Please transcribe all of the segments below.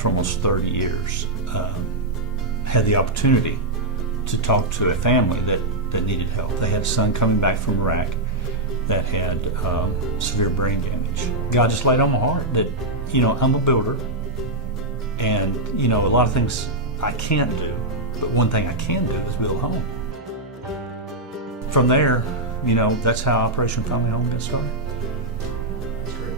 for almost 30 years, had the opportunity to talk to a family that needed help. They had a son coming back from Iraq that had severe brain damage. God just laid on my heart that, I'm a builder, and, a lot of things I can't do, but one thing I can do is build a home. From there, that's how Operation Family Home got started. That's great.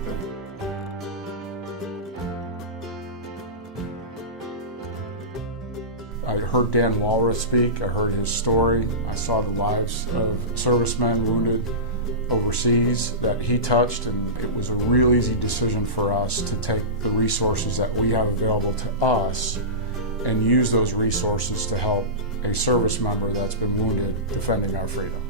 I heard Dan Walrath speak. I heard his story. I saw the lives of servicemen wounded overseas that he touched, and it was a real easy decision for us to take the resources that we have available to us and use those resources to help a service member that's been wounded defending our freedom.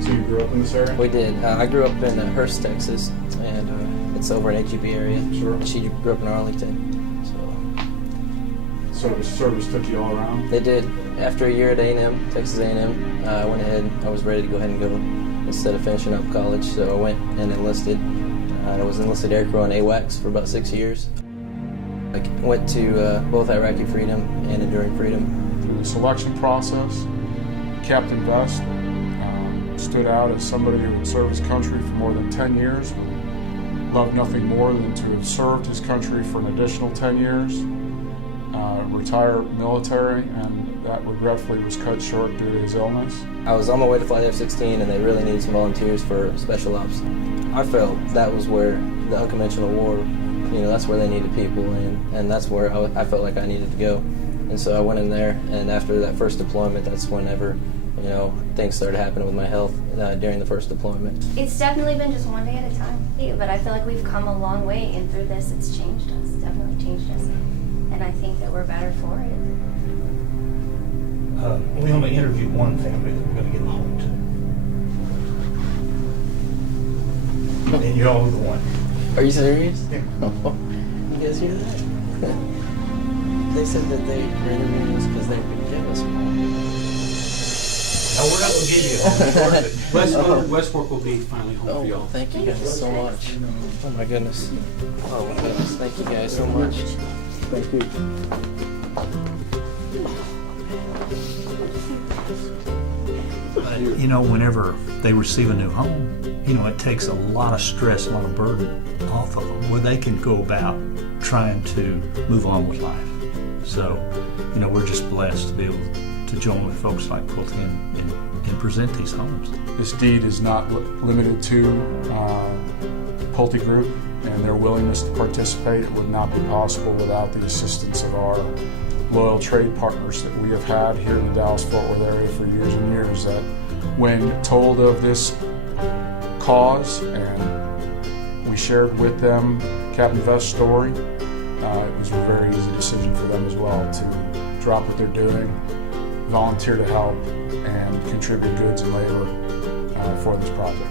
So you grew up in this area? We did. I grew up in Hurst, Texas, and it's over in HEB area. Sure. She grew up in Arlington. Service took you all around? They did. After a year at A&M, Texas A&M, I went ahead. I was ready to go ahead and go instead of finishing up college, so I went and enlisted. I was enlisted aircrew on AWACS for about 6 years. I went to both Iraqi Freedom and Enduring Freedom. Through the selection process, Captain Vest stood out as somebody who had served his country for more than 10 years, loved nothing more than to have served his country for an additional 10 years, retire military, and that regretfully was cut short due to his illness. I was on my way to fly F-16, and they really needed some volunteers for special ops. I felt that was where the unconventional war, that's where they needed people, and that's where I felt like I needed to go. And so I went in there, and after that first deployment, that's whenever, things started happening with my health during the first deployment. It's definitely been just one day at a time, but I feel like we've come a long way, and through this, it's changed us, definitely changed us. And I think that we're better for it. We only interviewed one family that we're going to get a home to. And you're all the one. Are you serious? Yeah. You guys hear that? They said that they were interviewing us because they would give us one. No, we're not going to give you a home. Westport will be finally home for y'all. Thank you guys so much. Oh my goodness. Oh my goodness. Thank you guys so much. Thank you. Whenever they receive a new home, it takes a lot of stress, a lot of burden off of them, where they can go about trying to move on with life. So, we're just blessed to be able to join with folks like Pulte and present these homes. This deed is not limited to PulteGroup and their willingness to participate. It would not be possible without the assistance of our loyal trade partners that we have had here in the Dallas-Fort Worth area for years and years, that when told of this cause and we shared with them Captain Vest's story, it was a very easy decision for them as well to drop what they're doing, volunteer to help, and contribute goods and labor for this project.